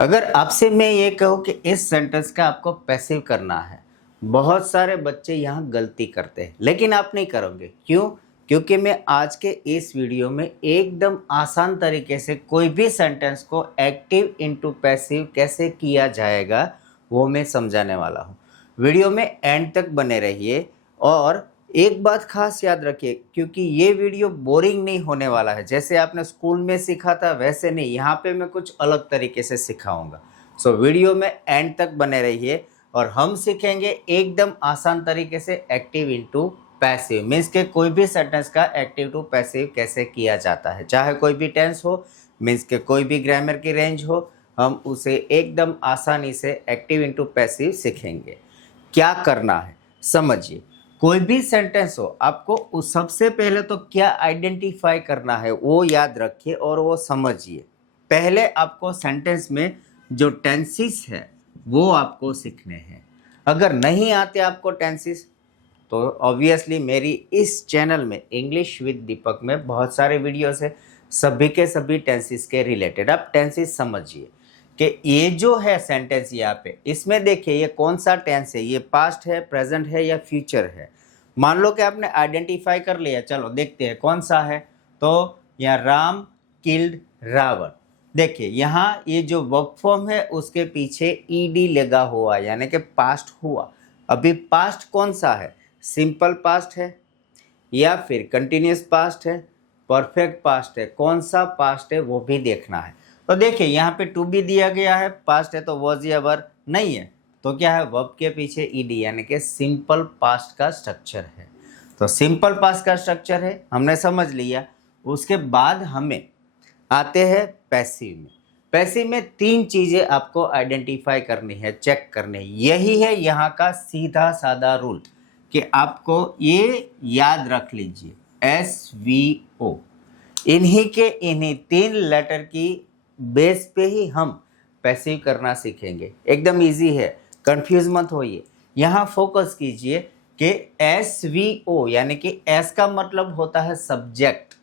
अगर आपसे मैं ये कहूँ कि इस सेंटेंस का आपको पैसिव करना है, बहुत सारे बच्चे यहाँ गलती करते हैं, लेकिन आप नहीं करोगे। क्यों? क्योंकि मैं आज के इस वीडियो में एकदम आसान तरीके से कोई भी सेंटेंस को एक्टिव इनटू पैसिव कैसे किया जाएगा वो मैं समझाने वाला हूँ। वीडियो में एंड तक बने रहिए और एक बात खास याद रखिए, क्योंकि ये वीडियो बोरिंग नहीं होने वाला है। जैसे आपने स्कूल में सीखा था वैसे नहीं, यहाँ पे मैं कुछ अलग तरीके से सिखाऊंगा। सो वीडियो में एंड तक बने रहिए और हम सीखेंगे एकदम आसान तरीके से एक्टिव इनटू पैसिव, मीन्स के कोई भी सेंटेंस का एक्टिव टू पैसिव कैसे किया जाता है, चाहे कोई भी टेंस हो, मीन्स के कोई भी ग्रामर की रेंज हो, हम उसे एकदम आसानी से एक्टिव इनटू पैसिव सीखेंगे। क्या करना है समझिए। कोई भी सेंटेंस हो, आपको उस सबसे पहले तो क्या आइडेंटिफाई करना है वो याद रखिए और वो समझिए। पहले आपको सेंटेंस में जो टेंसेस है वो आपको सीखने हैं। अगर नहीं आते आपको टेंसेस तो ऑब्वियसली मेरी इस चैनल में इंग्लिश विद दीपक में बहुत सारे वीडियोस है, सभी के सभी टेंसेस के रिलेटेड। आप टेंसेस समझिए कि ये जो है सेंटेंस यहाँ पे, इसमें देखिए ये कौन सा टेंस है, ये पास्ट है, प्रेजेंट है या फ्यूचर है। मान लो कि आपने आइडेंटिफाई कर लिया, चलो देखते हैं कौन सा है। तो यहाँ राम किल्ड रावण, देखिए यहाँ ये जो वर्ब फॉर्म है उसके पीछे ईडी लगा हुआ, यानी कि पास्ट हुआ। अभी पास्ट कौन सा है, सिंपल पास्ट है या फिर कंटिन्यूस पास्ट है, परफेक्ट पास्ट है, कौन सा पास्ट है वो भी देखना है। तो देखिए यहाँ पे टू बी दिया गया है, पास्ट है तो वॉज या वर नहीं है, तो क्या है वर्ब के पीछे ईडी, यानी कि सिंपल पास्ट का स्ट्रक्चर है। तो सिंपल पास्ट का स्ट्रक्चर है, हमने समझ लिया। उसके बाद हमें आते हैं पैसिव में। पैसिव में तीन चीज़ें आपको आइडेंटिफाई करनी है, चेक करनी है। यही है यहाँ का सीधा साधा रूल कि आपको ये याद रख लीजिए, SVO। इन्हीं तीन लेटर की बेस पे ही हम पैसिव करना सीखेंगे। एकदम इजी है, कंफ्यूज मत होइए। यहाँ फोकस कीजिए कि SVO यानी कि S का मतलब होता है सब्जेक्ट।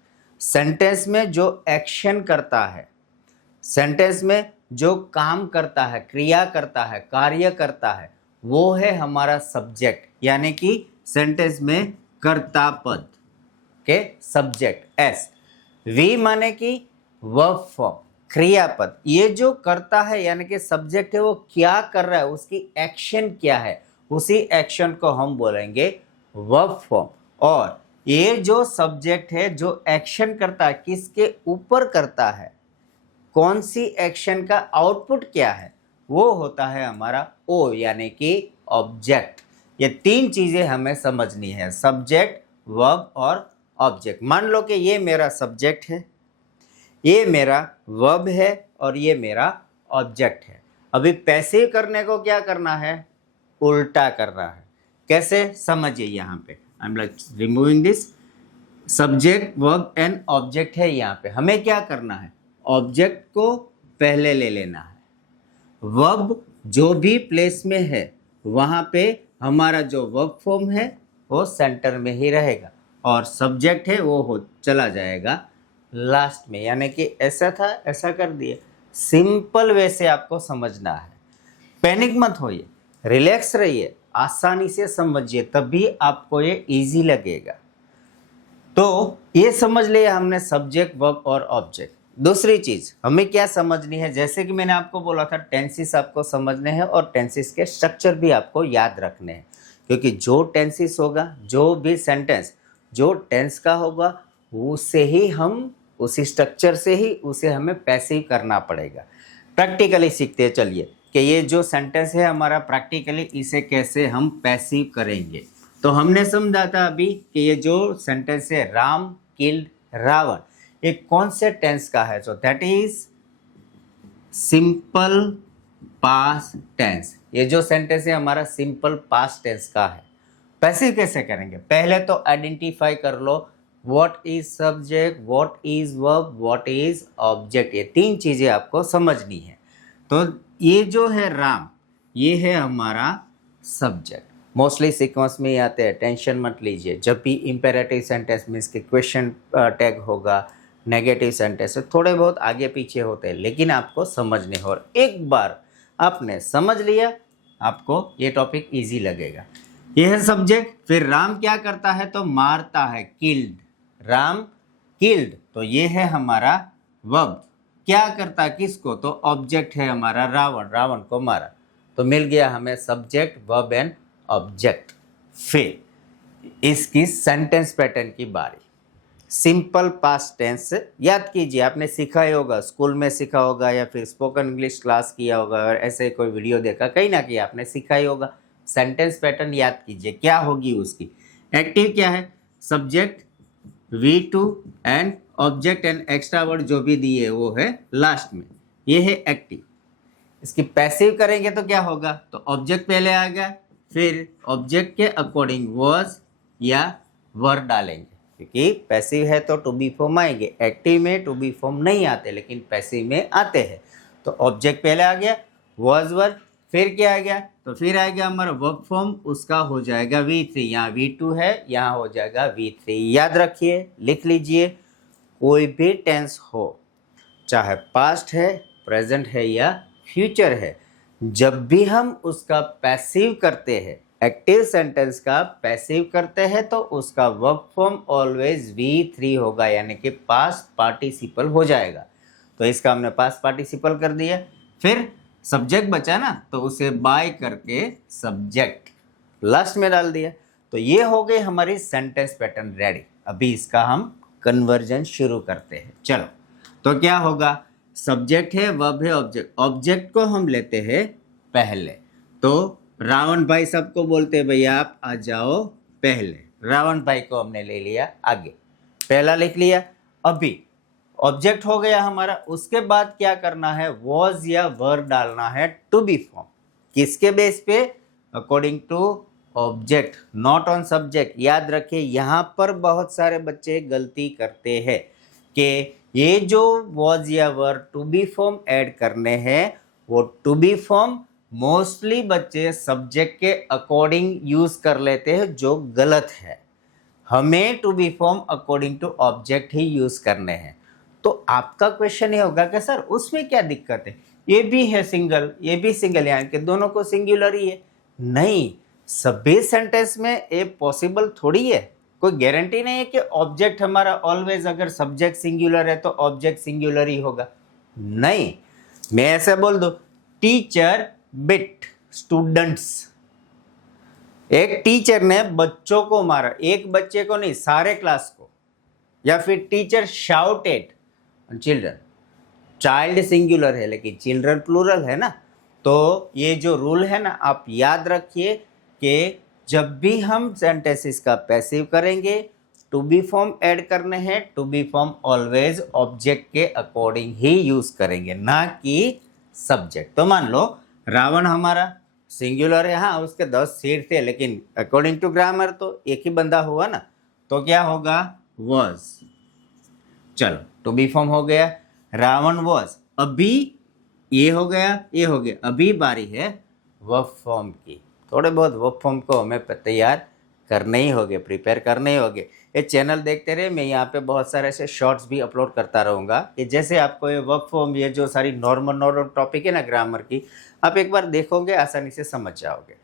सेंटेंस में जो एक्शन करता है, सेंटेंस में जो काम करता है, क्रिया करता है, कार्य करता है, वो है हमारा सब्जेक्ट, यानी कि सेंटेंस में कर्ता पद के सब्जेक्ट S। V माने कि वर्ब फॉर्म, क्रियापद। ये जो करता है यानी कि सब्जेक्ट है, वो क्या कर रहा है, उसकी एक्शन क्या है, उसी एक्शन को हम बोलेंगे वर्ब फॉर्म। और ये जो सब्जेक्ट है जो एक्शन करता है, किसके ऊपर करता है, कौन सी एक्शन का आउटपुट क्या है, वो होता है हमारा O यानी कि ऑब्जेक्ट। ये तीन चीजें हमें समझनी है, सब्जेक्ट, वर्ब और ऑब्जेक्ट। मान लो कि ये मेरा सब्जेक्ट है, ये मेरा वर्ब है और ये मेरा ऑब्जेक्ट है। अभी पैसिव करने को क्या करना है, उल्टा करना है। कैसे समझिए, यहाँ पे I am like removing this, subject verb and object है। यहाँ पे हमें क्या करना है, ऑब्जेक्ट को पहले ले लेना है, वर्ब जो भी प्लेस में है वहाँ पे हमारा जो वर्ब फॉर्म है वो सेंटर में ही रहेगा और सब्जेक्ट है वो हो चला जाएगा लास्ट में, यानी कि ऐसा था ऐसा कर दिए। सिंपल वे से आपको समझना है, पैनिक मत होइए, रिलैक्स रहिए, आसानी से समझिए, तभी आपको ये इजी लगेगा। तो ये समझ लिया हमने सब्जेक्ट, वर्ब और ऑब्जेक्ट। दूसरी चीज हमें क्या समझनी है, जैसे कि मैंने आपको बोला था टेंसेस आपको समझने हैं और टेंसेस के स्ट्रक्चर भी आपको याद रखने हैं, क्योंकि जो टेंसेस होगा, जो भी सेंटेंस जो टेंस का होगा, उसे ही हम उसी स्ट्रक्चर से ही उसे हमें पैसिव करना पड़ेगा। प्रैक्टिकली सीखते चलिए कि ये जो सेंटेंस है हमारा, प्रैक्टिकली इसे कैसे हम पैसिव करेंगे। तो हमने समझा था अभी कि ये जो सेंटेंस है राम किल्ड रावण, एक कौन से टेंस का है, so that is simple past tense. ये जो सेंटेंस है हमारा सिंपल पास्ट टेंस का है। पैसिव कैसे करेंगे, पहले तो आइडेंटिफाई कर लो, what is subject, what is verb, what is object. ये तीन चीजें आपको समझनी है। तो ये जो है राम, ये है हमारा सब्जेक्ट। मोस्टली सीक्वेंस में ही आते हैं, टेंशन मत लीजिए। जब भी इम्पेरेटिव सेंटेंस मीन्स के क्वेश्चन टैग होगा नेगेटिव सेंटेंस है, थोड़े बहुत आगे पीछे होते हैं लेकिन आपको समझने हो, और एक बार आपने समझ लिया आपको ये टॉपिक इजी लगेगा। ये है सब्जेक्ट। फिर राम क्या करता है तो मारता है, किल्ड, राम किल्ड, तो ये है हमारा वर्ब। क्या करता किसको तो ऑब्जेक्ट है हमारा रावण, रावण को मारा, तो मिल गया हमें सब्जेक्ट वर्ब एंड ऑब्जेक्ट। फिर इसकी सेंटेंस पैटर्न की बारी। सिंपल पास्ट टेंस याद कीजिए, आपने सीखा ही होगा, स्कूल में सीखा होगा या फिर स्पोकन इंग्लिश क्लास किया होगा, और ऐसे कोई वीडियो देखा कहीं ना कहीं आपने सीखा ही होगा। सेंटेंस पैटर्न याद कीजिए क्या होगी उसकी। एक्टिव क्या है, subject V2 and object and extra word जो भी दिए वो है लास्ट में, ये है एक्टिव। इसकी पैसिव करेंगे तो क्या होगा तो ऑब्जेक्ट पहले आ गया, फिर ऑब्जेक्ट के अकॉर्डिंग वॉज या वर डालेंगे, क्योंकि पैसिव है तो टू बी फॉर्म आएंगे, एक्टिव में टू बी फॉर्म नहीं आते लेकिन पैसिव में आते हैं। तो ऑब्जेक्ट पहले आ गया, वॉज वर, फिर क्या आ गया तो फिर आ गया हमारा वर्ब फॉर्म, उसका हो जाएगा V3, यहाँ V2 है यहाँ हो जाएगा V3। याद रखिए, लिख लीजिए, कोई भी टेंस हो, चाहे पास्ट है, प्रेजेंट है या फ्यूचर है, जब भी हम उसका पैसिव करते हैं, एक्टिव सेंटेंस का पैसिव करते हैं, तो उसका वर्ब फॉर्म ऑलवेज V3 होगा, यानी कि पास्ट पार्टिसिपल हो जाएगा। तो इसका हमने पास्ट पार्टिसिपल कर दिया। फिर सब्जेक्ट बचा ना, तो उसे बाय करके सब्जेक्ट लास्ट में डाल दिया। तो ये हो गई हमारी सेंटेंस पैटर्न रेडी। अभी इसका हम कन्वर्जन शुरू करते हैं। चलो, तो क्या होगा, सब्जेक्ट है, वर्ब है, ऑब्जेक्ट। ऑब्जेक्ट को हम लेते हैं पहले, तो रावण भाई सबको बोलते हैं भैया आप आ जाओ पहले, रावण भाई को हमने ले लिया आगे, पहला लिख लिया। अभी ऑब्जेक्ट हो गया हमारा, उसके बाद क्या करना है, वॉज या वर डालना है टू बी फॉर्म। किसके बेस पे, according to object, not on subject. याद रखिए, यहाँ पर बहुत सारे बच्चे गलती करते हैं कि ये जो वॉज या were to be form add करने हैं, वो टू बी फॉर्म मोस्टली बच्चे सब्जेक्ट के अकॉर्डिंग यूज कर लेते हैं, जो गलत है। हमें to be form according to object ही यूज करने हैं। तो आपका क्वेश्चन ये होगा कि सर उसमें क्या दिक्कत है, ये भी है सिंगल, ये भी सिंगल, यानी कि दोनों को सिंगुलर ही है। नहीं, सभी सेंटेंस में ये पॉसिबल थोड़ी है, कोई गारंटी नहीं है कि ऑब्जेक्ट हमारा ऑलवेज, अगर सब्जेक्ट सिंगुलर है तो ऑब्जेक्ट सिंगुलर ही होगा। नहीं, मैं ऐसे बोल दूं, टीचर बिट स्टूडेंट्स, एक टीचर ने बच्चों को मारा, एक बच्चे को नहीं सारे क्लास को। या फिर teacher shouted children, child singular है लेकिन चिल्ड्रन प्लूरल है ना। तो ये जो रूल है ना, आप याद रखिए कि जब भी हम सेंटेंसेस का पैसिव करेंगे, टू बी फॉर्म ऐड करने हैं, to be form always object के अकॉर्डिंग ही यूज करेंगे, ना कि सब्जेक्ट। तो मान लो रावण हमारा सिंगुलर है, हाँ उसके 10 सिर थे, लेकिन अकॉर्डिंग टू ग्रामर तो एक ही बंदा हुआ ना, तो क्या होगा, वॉज। चलो, टू बी फॉर्म हो गया, रावण वॉज। अभी ये हो गया, ये हो गया, अभी बारी है वर्ब फॉर्म की। थोड़े बहुत वर्ब फॉर्म को हमें तैयार करने ही होंगे, प्रिपेयर करने ही होंगे। ये चैनल देखते रहे, मैं यहाँ पे बहुत सारे ऐसे शॉर्ट्स भी अपलोड करता रहूँगा कि जैसे आपको ये वर्ब फॉर्म, ये जो सारी नॉर्मल टॉपिक है ना ग्रामर की, आप एक बार देखोगे आसानी से समझ जाओगे।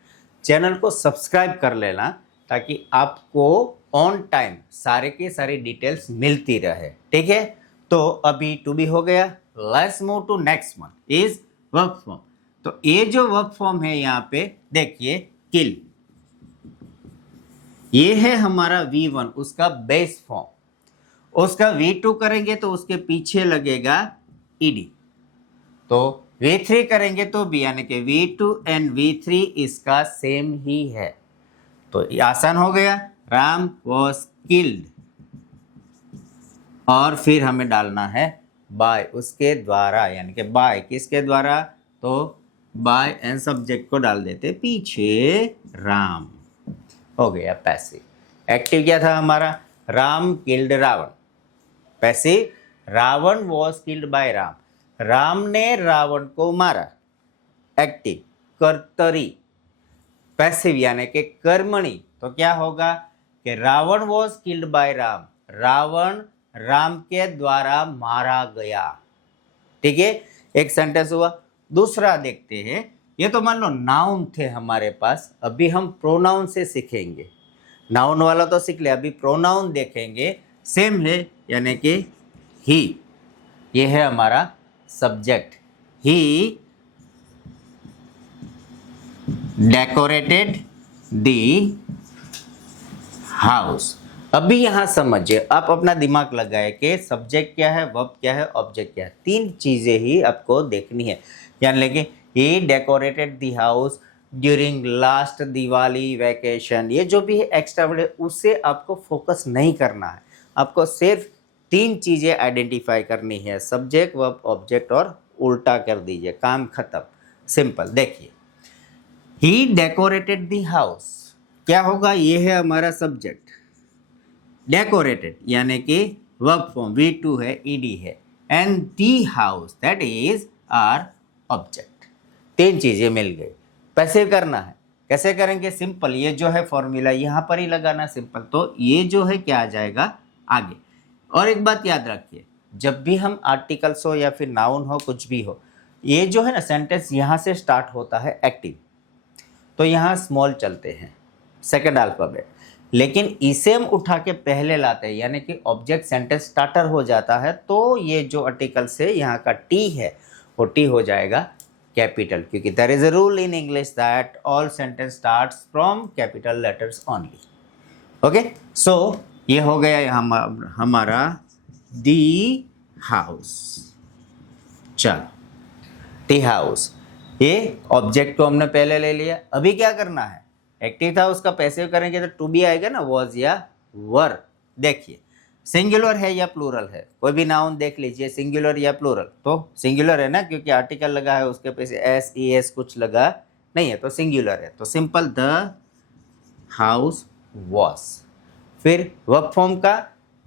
चैनल को सब्सक्राइब कर लेना ताकि आपको ऑन टाइम सारे के सारी डिटेल्स मिलती रहे, ठीक है। तो अभी टू बी हो गया, let's move to next one, is verb form. तो ये जो वर्ब फॉर्म है यहाँ पे देखिए, किल, ये है हमारा V1, उसका बेस फॉर्म। उसका V2 करेंगे तो उसके पीछे लगेगा ed, तो V3 करेंगे तो भी, यानी कि V2 एंड V3 इसका सेम ही है। तो ये आसान हो गया, राम वॉज किल्ड, और फिर हमें डालना है बाय, उसके द्वारा, यानी कि बाय किसके द्वारा, तो बाय एंड सब्जेक्ट को डाल देते पीछे राम, हो गया पैसिव। एक्टिव क्या था हमारा, Ram killed Ravan. Passive, Ravan was killed by Ram, Ram ने रावण को मारा। एक्टिव, कर्तरी। पैसिव यानी कि कर्मणि, तो क्या होगा कि Ravan was killed by Ram, Ravan Ram के द्वारा मारा गया। ठीक है, एक सेंटेंस हुआ। दूसरा देखते हैं, ये तो मान लो नाउन थे हमारे पास, अभी हम प्रोनाउन से सीखेंगे। नाउन वाला तो सीख लिया, अभी प्रोनाउन देखेंगे। सेम है, यानी कि ही, ये है हमारा subject. He decorated the house. अभी यहां समझिए, आप अपना दिमाग लगाए कि सब्जेक्ट क्या है, वर्ब क्या है, ऑब्जेक्ट क्या है। तीन चीजें ही आपको देखनी है। यानी कि he decorated the house during last Diwali vacation. ये जो भी है एक्स्ट्रा वर्ड है, उससे आपको फोकस नहीं करना है। आपको सिर्फ तीन चीजें आइडेंटिफाई करनी है, सब्जेक्ट, वर्ब, ऑब्जेक्ट, और उल्टा कर दीजिए, काम खत्म। सिंपल। देखिए, ही डेकोरेटेड दी हाउस, क्या होगा, ये है हमारा सब्जेक्ट। डेकोरेटेड यानी कि वर्ब फॉर्म, V2 है, ईडी है, and the house that is our object. तीन चीजें मिल गई। पैसिव करना है, कैसे करेंगे? सिंपल, ये जो है फॉर्मूला यहाँ पर ही लगाना, सिंपल। तो ये जो है क्या आ जाएगा आगे। और एक बात याद रखिए, जब भी हम आर्टिकल्स हो या फिर नाउन हो, कुछ भी हो, ये जो है ना सेंटेंस यहाँ से स्टार्ट होता है एक्टिव, तो यहाँ स्मॉल चलते हैं, सेकंड अल्फाबेट। लेकिन इसे हम उठा के पहले लाते हैं, यानी कि ऑब्जेक्ट सेंटेंस स्टार्टर हो जाता है, तो ये जो आर्टिकल से यहाँ का टी है, वो टी हो जाएगा कैपिटल, क्योंकि there is a rule in English that all sentence starts from capital letters only. Okay, so ये हो गया हमारा दी हाउस। चलो, टी हाउस, ये ऑब्जेक्ट को हमने पहले ले लिया। अभी क्या करना है, एक्टिव था उसका पैसिव करेंगे तो टू बी आएगा ना, वॉज या वर। देखिए, सिंगुलर है या प्लूरल है, कोई भी नाउन देख लीजिए, सिंगुलर या प्लूरल। तो सिंगुलर है ना, क्योंकि आर्टिकल लगा है, उसके पीछे एस ई एस कुछ लगा नहीं है, तो सिंगुलर है। तो सिंपल, द हाउस वॉज। फिर वर्ब फॉर्म का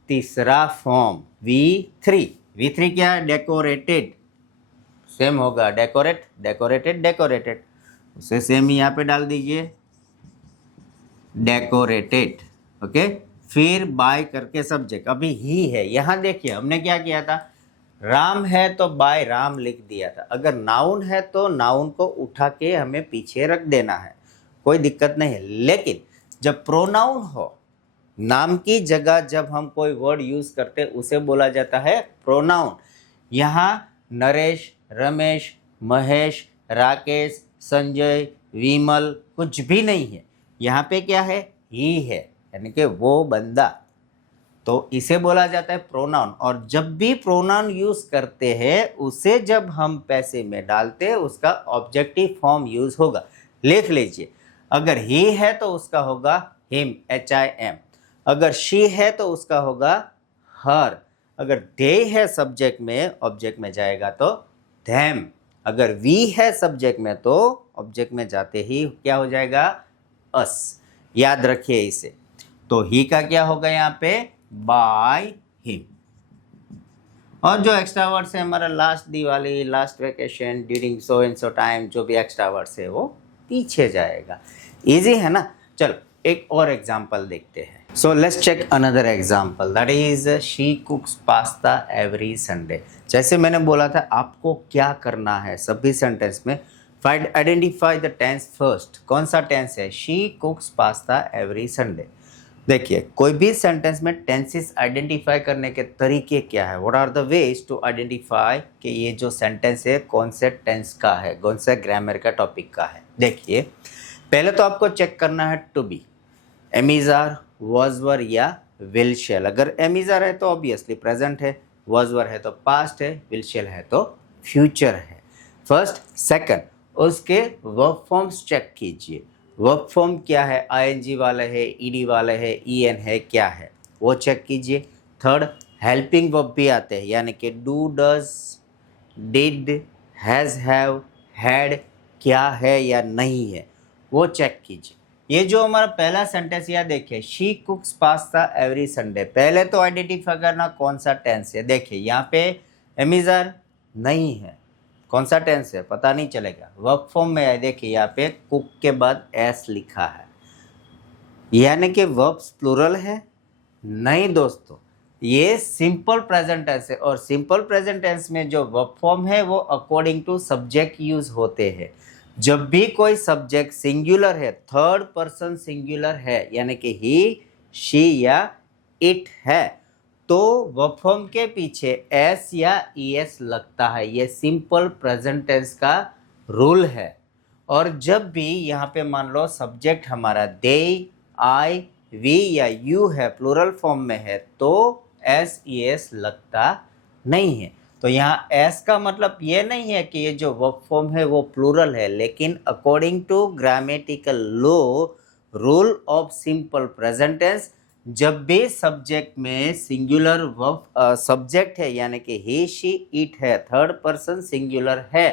तीसरा फॉर्म V3। V3 क्या है? डेकोरेटेड। सेम होगा, डेकोरेट, डेकोरेटेड, डेकोरेटेड, उसे सेम ही यहाँ पे डाल दीजिए, डेकोरेटेड। ओके, फिर बाय करके सब्जेक्ट, अभी ही है। यहाँ देखिए हमने क्या किया था, राम है तो बाय राम लिख दिया था। अगर नाउन है तो नाउन को उठा के हमें पीछे रख देना है, कोई दिक्कत नहीं है। लेकिन जब प्रोनाउन हो, नाम की जगह जब हम कोई वर्ड यूज करते उसे बोला जाता है प्रोनाउन। यहाँ नरेश, रमेश, महेश, राकेश, संजय, विमल कुछ भी नहीं है। यहाँ पे क्या है? ही है, यानी कि वो बंदा, तो इसे बोला जाता है प्रोनाउन। और जब भी प्रोनाउन यूज करते हैं, उसे जब हम पैसे में डालते हैं, उसका ऑब्जेक्टिव फॉर्म यूज होगा। लिख लीजिए, अगर ही है तो उसका होगा हिम, HIM। अगर शी है तो उसका होगा हर। अगर दे है सब्जेक्ट में, ऑब्जेक्ट में जाएगा तो them। अगर वी है सब्जेक्ट में तो ऑब्जेक्ट में जाते ही क्या हो जाएगा? अस। याद रखिए इसे। तो ही का क्या होगा यहाँ पे? By him. और जो एक्स्ट्रा वर्ड्स है हमारा, last Diwali, last vacation, during so and so time, जो भी एक्स्ट्रा वर्ड्स है वो पीछे जाएगा। इजी है ना? चलो एक और एग्जाम्पल देखते हैं। So let's check another example, that is she cooks pasta every Sunday. जैसे मैंने बोला था, आपको क्या करना है सभी सेंटेंस में, find identify the tense first. कौन सा टेंस है? She cooks pasta every Sunday. देखिए, कोई भी सेंटेंस में टेंसेस आइडेंटिफाई करने के तरीके क्या है, what are the ways to identify कि ये जो सेंटेंस है कौन से टेंस का है, कौन से ग्रामर का टॉपिक का है। देखिए, पहले तो आपको चेक करना है टू बी, एमिजार, वॉज वर या विल शेल। अगर एमिजार है तो ऑब्वियसली प्रेजेंट है, वॉज वर है तो पास्ट है, विल शेल है तो फ्यूचर है। फर्स्ट। सेकंड, उसके वर्ब फॉर्म्स चेक कीजिए। वर्ब फॉर्म क्या है? ING वाला है, ED वाला है, EN है, क्या है वो चेक कीजिए। थर्ड, हेल्पिंग वर्ब भी आते हैं, यानी कि do, does, did, has, have, had, क्या है या नहीं है वो चेक कीजिए। ये जो हमारा पहला सेंटेंस यहाँ देखिए, she cooks pasta every Sunday. पहले तो आइडेंटिफाई करना कौन सा टेंस है। देखिए यहाँ पे एमिजार नहीं है, कौन सा टेंस है पता नहीं चलेगा। वर्ब फॉर्म में है, देखिए यहाँ पे कुक के बाद एस लिखा है, यानी कि वर्ब्स प्लूरल है? नहीं दोस्तों, ये सिंपल प्रेजेंट टेंस है और सिंपल प्रेजेंट टेंस में जो वर्ब फॉर्म है वो अकॉर्डिंग टू सब्जेक्ट यूज होते हैं। जब भी कोई सब्जेक्ट सिंगुलर है, थर्ड पर्सन सिंगुलर है, यानी कि ही, शी या इट है, तो वर्ब फॉर्म के पीछे एस या ईएस लगता है। ये सिंपल प्रेजेंट टेंस का रूल है। और जब भी यहाँ पे मान लो सब्जेक्ट हमारा दे, आई, वी या यू है, प्लूरल फॉर्म में है, तो एस ईएस लगता नहीं है। तो यहाँ एस का मतलब ये नहीं है कि ये जो वर्ब फॉर्म है वो प्लूरल है, लेकिन according to grammatical law, rule of simple present tense, जब भी सब्जेक्ट में सिंगुलर वर्ब सब्जेक्ट है, यानी कि ही, शी, इट है, थर्ड पर्सन सिंगुलर है,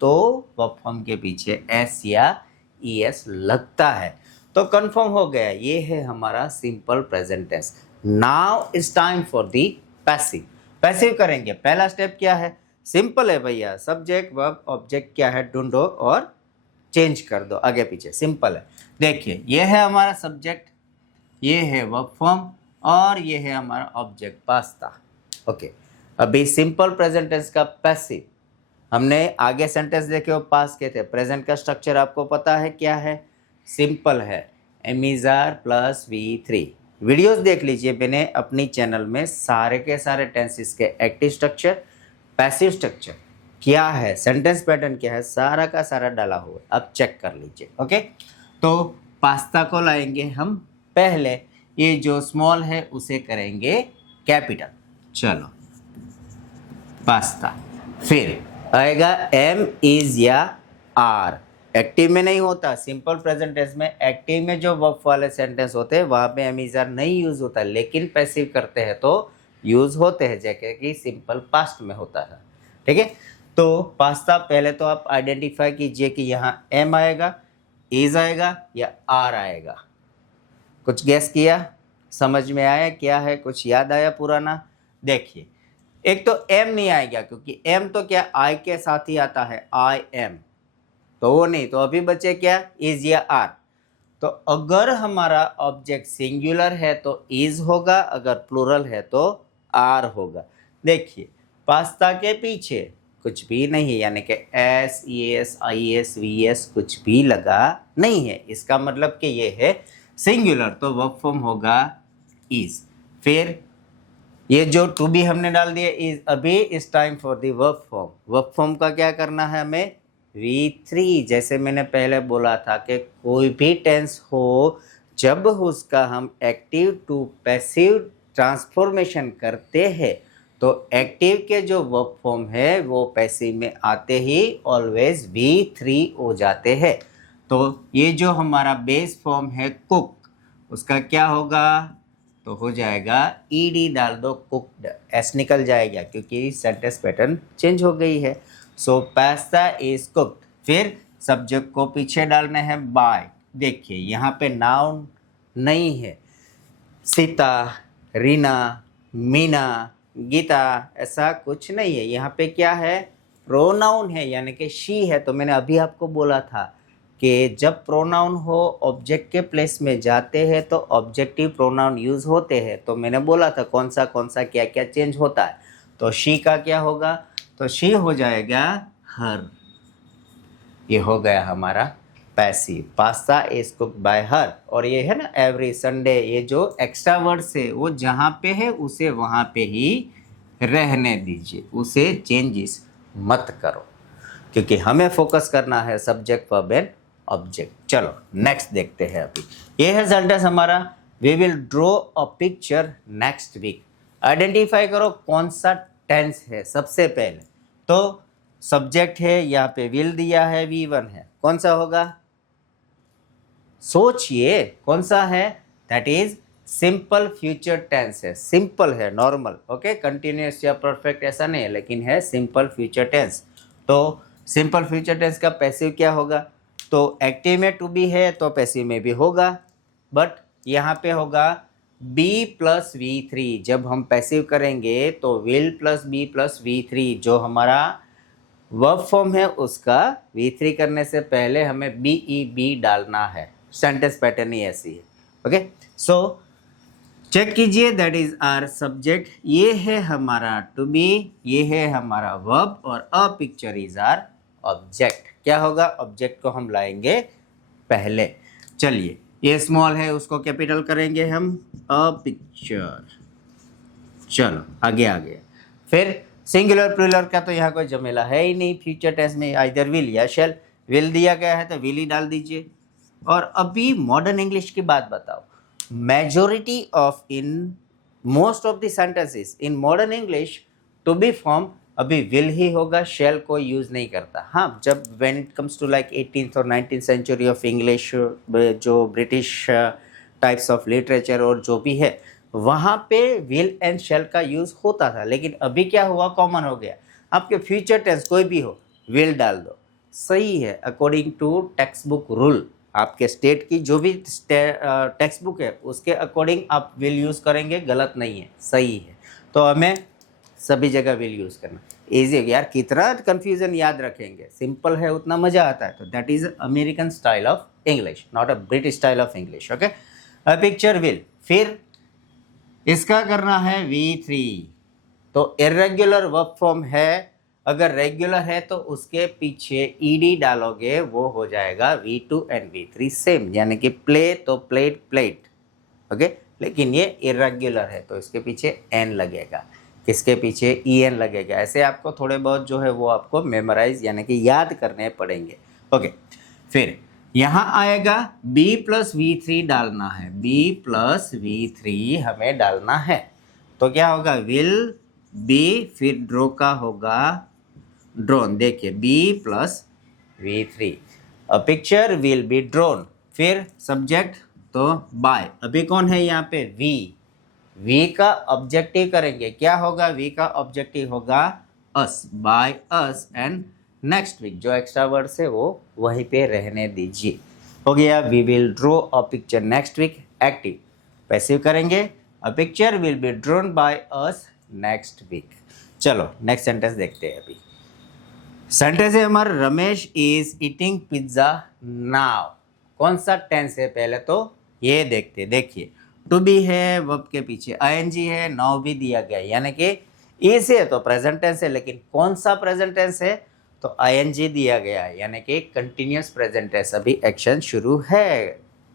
तो वर्ब फॉर्म के पीछे एस या ईएस लगता है। तो कंफर्म हो गया, ये है हमारा simple present tense. Now it's time for the passive. Passive करेंगे। पहला स्टेप क्या है? सिंपल है भैया, सब्जेक्ट वर्ब ऑब्जेक्ट क्या है ढूंढो और चेंज कर दो आगे पीछे, सिंपल है। देखिए ये है हमारा सब्जेक्ट, ये है वर्ब फॉर्म और ये है हमारा ऑब्जेक्ट पास्ता। ओके, अभी सिंपल प्रेजेंट टेंस का पैसिव, हमने आगे सेंटेंस देखे वो पास के थे। प्रेजेंट का स्ट्रक्चर आपको पता है क्या है? सिंपल है, एमिजार प्लस V3। वीडियोस देख लीजिए, मैंने अपनी चैनल में सारे के सारे टेंसेस के एक्टिव स्ट्रक्चर, पैसिव स्ट्रक्चर क्या है, सेंटेंस पैटर्न क्या है, सारा का सारा डाला हुआ है, अब चेक कर लीजिए। ओके, तो पास्ता को लाएंगे हम पहले, ये जो स्मॉल है उसे करेंगे कैपिटल। चलो पास्ता, फिर आएगा एम, इज या आर। एक्टिव में नहीं होता, सिंपल प्रेजेंट टेंस में एक्टिव में जो वर्ब वाले सेंटेंस होते हैं वहाँ पे एम, इज, आर नहीं यूज होता, लेकिन पैसिव करते हैं तो यूज होते हैं, जैसे कि सिंपल पास्ट में होता है। ठीक है, तो पास्ता पहले तो आप आइडेंटिफाई कीजिए कि यहाँ एम आएगा, इज आएगा या आर आएगा। कुछ गेस किया? समझ में आया क्या है? कुछ याद आया पुराना? देखिए, एक तो एम नहीं आएगा क्योंकि एम तो क्या आई के साथ ही आता है, आई एम, तो वो नहीं, तो अभी बचे क्या? इज या आर। तो अगर हमारा ऑब्जेक्ट सिंगुलर है तो इज होगा, अगर प्लूरल है तो आर होगा। देखिए पास्ता के पीछे कुछ भी नहीं, यानी कि S, E S, I S, V S कुछ भी लगा नहीं है, इसका मतलब कि ये है सिंगुलर, तो वर्ब फॉर्म होगा इज। फिर ये जो टू बी हमने डाल दिया इज, अभी इस time for the verb form. Verb form का क्या करना है हमें? V3। जैसे मैंने पहले बोला था कि कोई भी टेंस हो, जब उसका हम एक्टिव टू पैसिव ट्रांसफॉर्मेशन करते हैं तो एक्टिव के जो वर्ब फॉर्म है वो पैसिव में आते ही ऑलवेज V3 हो जाते हैं। तो ये जो हमारा बेस फॉर्म है कुक, उसका क्या होगा? तो हो जाएगा ईडी डाल दो, कुक्ड, एस निकल जाएगा क्योंकि सेंटेंस पैटर्न चेंज हो गई है। सो पास्ता इज कुक्ड। फिर सब्जेक्ट को पीछे डालना है बाय। देखिए यहाँ पे नाउन नहीं है, सीता, रीना, मीना, गीता ऐसा कुछ नहीं है। यहाँ पे क्या है? प्रोनाउन है, यानी कि शी है। तो मैंने अभी आपको बोला था कि जब प्रोनाउन हो ऑब्जेक्ट के प्लेस में जाते हैं तो ऑब्जेक्टिव प्रोनाउन यूज होते हैं। तो मैंने बोला था कौन सा क्या क्या चेंज होता है। तो शी का क्या होगा? तो शी हो जाएगा हर। ये हो गया हमारा passive. Pasta is cooked bye हर। और ये है ना एवरी संडे, ये जो एक्स्ट्रा वर्ड है वो जहाँ पे है उसे वहाँ पे ही रहने दीजिए, उसे चेंजेस मत करो, क्योंकि हमें फोकस करना है सब्जेक्ट, वर्ब एंड ऑब्जेक्ट। चलो नेक्स्ट देखते हैं। अभी ये है सेंटेंस हमारा, we will draw a picture next week. Identify करो कौन सा टेंस है। सबसे पहले तो सब्जेक्ट है, यहाँ पे विल दिया है, V1 है, कौन सा होगा? सोचिए कौन सा है? That is simple future tense है, सिंपल है, नॉर्मल। ओके, कंटिन्यूअस या परफेक्ट ऐसा नहीं है, लेकिन है सिंपल फ्यूचर टेंस। तो सिंपल फ्यूचर टेंस का पैसिव क्या होगा? तो एक्टिव में टू बी है तो पैसिव में भी होगा, बट यहाँ पे होगा बी प्लस V3। जब हम पैसिव करेंगे तो will plus B plus V3, जो हमारा वर्ब फॉर्म है उसका V3 करने से पहले हमें BEB डालना है। सेंटेंस पैटर्न ही ऐसी है। ओके, सो चेक कीजिए, दैट इज आवर सब्जेक्ट, ये है हमारा टू बी, ये है हमारा वर्ब और a picture is our object. क्या होगा, ऑब्जेक्ट को हम लाएंगे पहले। चलिए, ये स्मॉल है उसको कैपिटल करेंगे हम, अ पिक्चर। चलो आगे आ गया। फिर सिंगुलर प्लूरल का तो यहाँ कोई झमेला है ही नहीं, फ्यूचर टेंस में आइदर विल या शैल। विल दिया गया है तो विल ही डाल दीजिए। और अभी मॉडर्न इंग्लिश की बात बताओ, majority of in most of the sentences in modern English to be form अभी विल ही होगा, शेल को यूज नहीं करता। हाँ, जब when it comes to like 18th और 19th सेंचुरी ऑफ इंग्लिश, जो ब्रिटिश टाइप्स ऑफ लिटरेचर और जो भी है, वहाँ पे विल एंड शेल का यूज होता था। लेकिन अभी क्या हुआ, कॉमन हो गया, आपके फ्यूचर टेंस कोई भी हो विल डाल दो, सही है। According to textbook rule, आपके स्टेट की जो भी टेक्स्ट बुक है उसके अकॉर्डिंग आप विल यूज़ करेंगे, गलत नहीं है, सही है। तो हमें सभी जगह विल यूज़ करना ईजी है। यार कितना कन्फ्यूज़न याद रखेंगे, सिंपल है उतना मज़ा आता है। तो that is American style of English, not a British style of English. Okay, a picture will. फिर इसका करना है V3, तो इर्रेगुलर वर्ब फॉर्म है, अगर रेगुलर है तो उसके पीछे ed डालोगे, वो हो जाएगा V2 एंड V3 सेम, यानी कि प्ले तो प्लेट प्लेट। ओके, लेकिन ये इर्रेगुलर है तो इसके पीछे n लगेगा, किसके पीछे en लगेगा। ऐसे आपको थोड़े बहुत जो है वो आपको मेमोराइज यानी कि याद करने पड़ेंगे। ओके, फिर यहाँ आएगा b प्लस V3 डालना है, b प्लस V3 हमें डालना है। तो क्या होगा, विल बी, फिर ड्रो का होगा ड्रोन। देखिए b plus V3, a picture will B drone. फिर सब्जेक्ट तो बाय, अभी कौन है यहाँ पे, v का ऑब्जेक्टिव करेंगे, क्या होगा, v का ऑब्जेक्टिव होगा us, by us. And next week जो एक्स्ट्रा वर्ड्स है वो वहीं पे रहने दीजिए। हो गया, we will draw a picture next week, active. Passive करेंगे, a picture will be drawn by us next week. चलो नेक्स्ट सेंटेंस देखते हैं। अभी सेंटेंस है हमारा, Ramesh is eating pizza now. कौन सा टेंस है पहले तो ये देखते। देखिए, टू बी है, वर्ब के पीछे ing है, नाउ भी दिया गया, यानी कि इज है तो प्रेजेंट टेंस है, लेकिन कौन सा प्रेजेंट टेंस है, तो ing दिया गया है, यानी कि कंटिन्यूस प्रेजेंट टेंस, अभी एक्शन शुरू है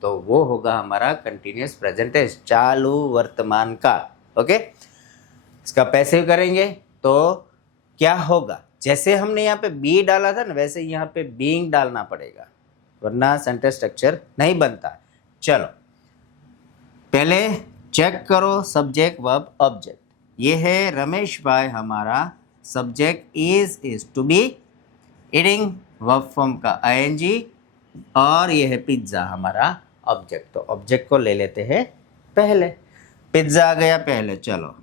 तो वो होगा हमारा कंटिन्यूस प्रेजेंट टेंस, चालू वर्तमान काल। ओके, इसका पैसिव करेंगे तो क्या होगा, जैसे हमने यहाँ पे बी डाला था ना वैसे यहाँ पे बीइंग डालना पड़ेगा, वरना सेंटेंस स्ट्रक्चर नहीं बनता। चलो पहले चेक करो, सब्जेक्ट वर्ब ऑब्जेक्ट। ये है रमेश भाई हमारा subject, is to be, eating verb form का ing, और ये है पिज्ज़ा हमारा ऑब्जेक्ट। तो ऑब्जेक्ट को ले लेते हैं पहले, पिज्ज़ा आ गया पहले। चलो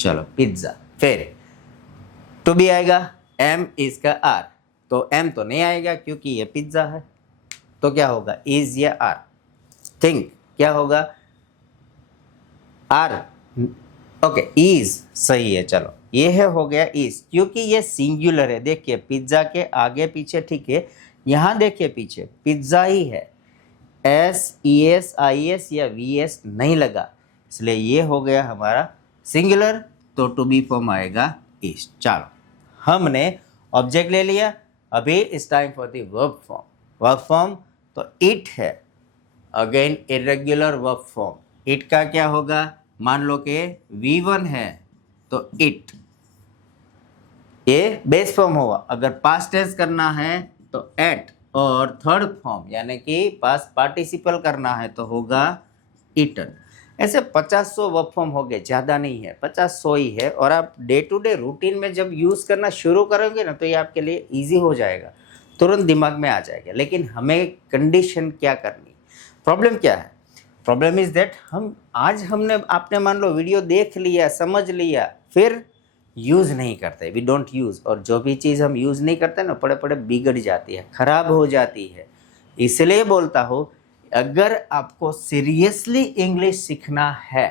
चलो पिज्ज़ा, फिर टू बी आएगा, एम इसका आर, तो एम तो नहीं आएगा क्योंकि ये पिज्ज़ा है, तो क्या होगा, इज या आर। थिंक क्या होगा, आर। ओके, इज सही है। चलो ये है हो गया इज, क्योंकि ये सिंगुलर है। देखिए पिज्ज़ा के आगे पीछे, ठीक है, यहाँ देखिए पीछे पिज्ज़ा ही है, SES IS या VS नहीं लगा, इसलिए ये हो गया हमारा सिंगुलर, तो टू बी फॉर्म आएगा इज। चलो हमने ऑब्जेक्ट ले लिया, अभी इस time for the verb form. Verb form तो इट है, again irregular verb form. It का क्या होगा, मान लो कि V1 है तो इट, ये बेस फॉर्म होगा। अगर पास्ट टेंस करना है तो एट, और थर्ड फॉर्म यानी कि पास्ट पार्टिसिपल करना है तो होगा ईटन। ऐसे 50-100 वर्ब फॉर्म हो गए, ज़्यादा नहीं है, 50-100 ही है। और आप डे टू डे रूटीन में जब यूज़ करना शुरू करोगे ना तो ये आपके लिए इजी हो जाएगा, तुरंत दिमाग में आ जाएगा। लेकिन हमें कंडीशन क्या करनी, प्रॉब्लम क्या है, प्रॉब्लम इज़ दैट हमने आपने मान लो वीडियो देख लिया, समझ लिया, फिर यूज़ नहीं करते, वी डोंट यूज़। और जो भी चीज़ हम यूज़ नहीं करते ना, पड़े पड़े बिगड़ जाती है, ख़राब हो जाती है। इसलिए बोलता हूँ, अगर आपको सीरियसली इंग्लिश सीखना है,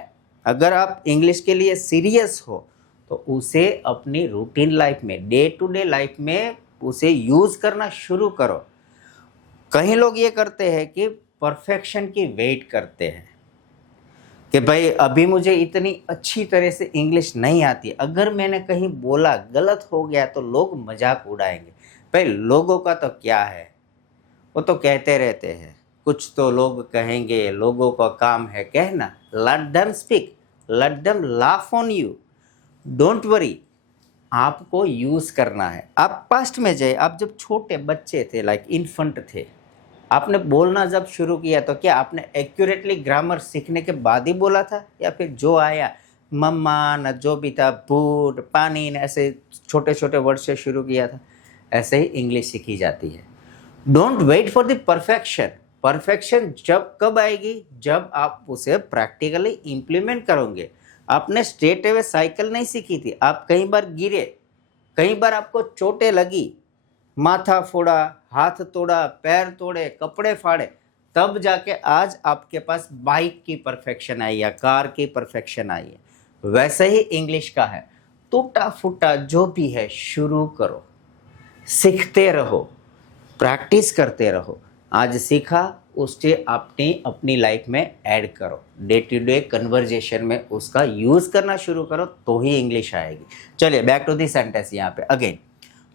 अगर आप इंग्लिश के लिए सीरियस हो, तो उसे अपनी रूटीन लाइफ में, डे टू डे लाइफ में उसे यूज़ करना शुरू करो। कई लोग ये करते हैं कि परफेक्शन की वेट करते हैं, कि भाई अभी मुझे इतनी अच्छी तरह से इंग्लिश नहीं आती, अगर मैंने कहीं बोला गलत हो गया तो लोग मजाक उड़ाएंगे। भाई लोगों का तो क्या है, वो तो कहते रहते हैं, कुछ तो लोग कहेंगे, लोगों का काम है कहना। Let them speak, let them laugh on you, don't worry. आपको यूज़ करना है। आप पास्ट में जाइए, आप जब छोटे बच्चे थे, लाइक इन्फेंट थे, आपने बोलना जब शुरू किया तो क्या आपने एक्यूरेटली ग्रामर सीखने के बाद ही बोला था, या फिर जो आया मम्मा न जो भी था, बूट पानी न, ऐसे छोटे छोटे वर्ड से शुरू किया था? ऐसे ही इंग्लिश सीखी जाती है। Don't wait for the perfection. Perfection जब कब आएगी? जब आप उसे प्रैक्टिकली इम्प्लीमेंट करोगे। आपने स्ट्रेट अवे साइकिल नहीं सीखी थी, आप कई बार गिरे, कई बार आपको चोटें लगी, माथा फोड़ा, हाथ तोड़ा, पैर तोड़े, कपड़े फाड़े, तब जाके आज आपके पास बाइक की परफेक्शन आई या कार की परफेक्शन आई है। वैसे ही इंग्लिश का है, टूटा फूटा जो भी है शुरू करो, सीखते रहो, प्रैक्टिस करते रहो। आज सीखा, उससे आपने अपनी लाइफ में ऐड करो, डे टू डे कन्वर्जेशन में उसका यूज़ करना शुरू करो, तो ही इंग्लिश आएगी। चलिए बैक टू दी सेंटेंस यहाँ पे अगेन।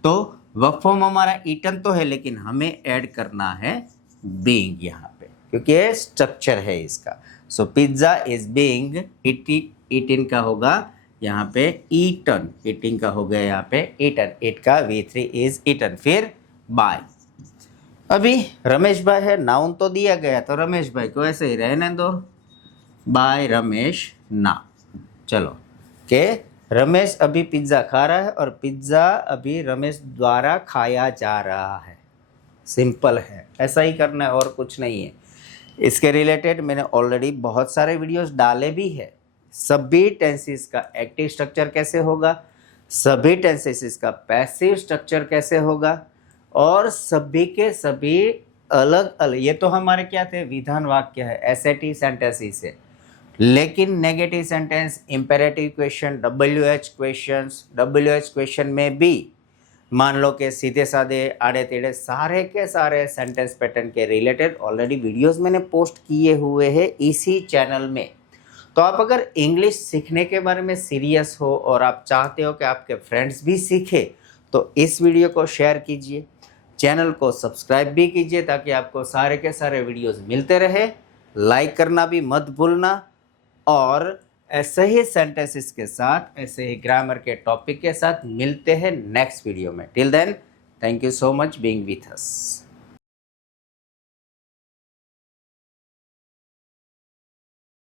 तो वर्क फ्रॉम हमारा ईटन तो है, लेकिन हमें ऐड करना है बीइंग यहाँ पे, क्योंकि ये स्ट्रक्चर है इसका। सो पिज्ज़ा इज बीइंग ईटन का होगा यहाँ पे ईटन, ईटिंग का हो गया यहाँ पे ईटन, इट का V3 इज ईटन। फिर बाय, अभी रमेश भाई है, नाउन तो दिया गया तो रमेश भाई को ऐसे ही रहने दो, बाय रमेश ना। चलो के रमेश अभी पिज्ज़ा खा रहा है और पिज्ज़ा अभी रमेश द्वारा खाया जा रहा है। सिंपल है, ऐसा ही करना है और कुछ नहीं है। इसके रिलेटेड मैंने ऑलरेडी बहुत सारे वीडियोस डाले भी है। सभी टेंसेस का एक्टिव स्ट्रक्चर कैसे होगा, सभी टेंसेस का पैसिव स्ट्रक्चर कैसे होगा, और सभी के सभी अलग अलग, ये तो हमारे क्या थे, विधान वाक्य है, एसएटी सेंटेंसेस है। लेकिन negative sentence, imperative question, WH question में भी मान लो कि सीधे साधे आड़े टेढ़े सारे के सारे सेंटेंस पैटर्न के रिलेटेड ऑलरेडी वीडियोस मैंने पोस्ट किए हुए हैं इसी चैनल में। तो आप अगर इंग्लिश सीखने के बारे में सीरियस हो और आप चाहते हो कि आपके फ्रेंड्स भी सीखे, तो इस वीडियो को शेयर कीजिए, चैनल को सब्सक्राइब भी कीजिए, ताकि आपको सारे के सारे वीडियोस मिलते रहे। लाइक करना भी मत भूलना, और ऐसे ही सेंटेंसेस के साथ, ऐसे ही ग्रामर के टॉपिक के साथ मिलते हैं नेक्स्ट वीडियो में। Till then, thank you so much being with us.